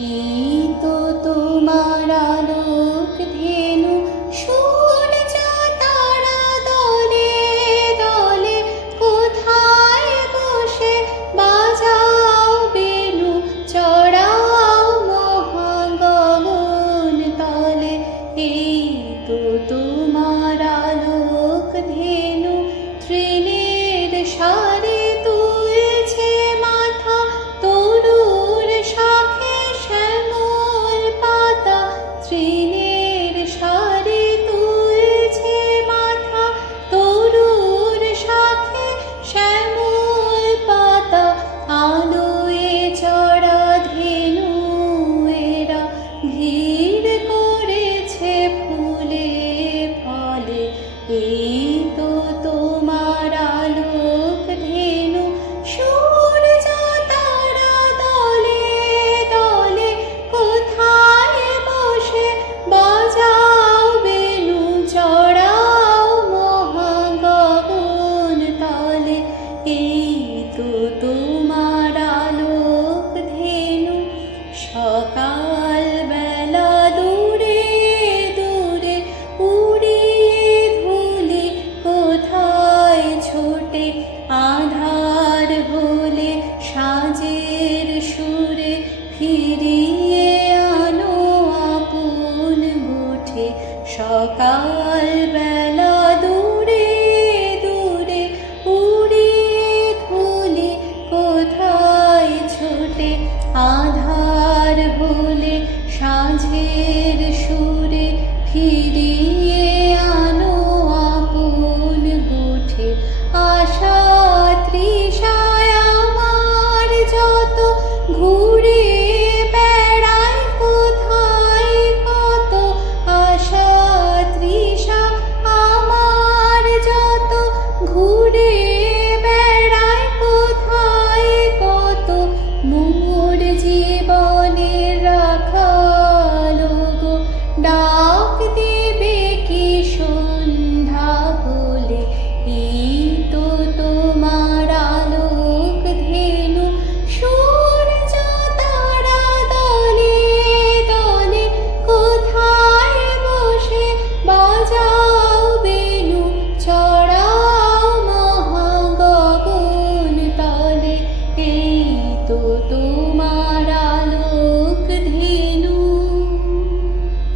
E 人と সকাল তো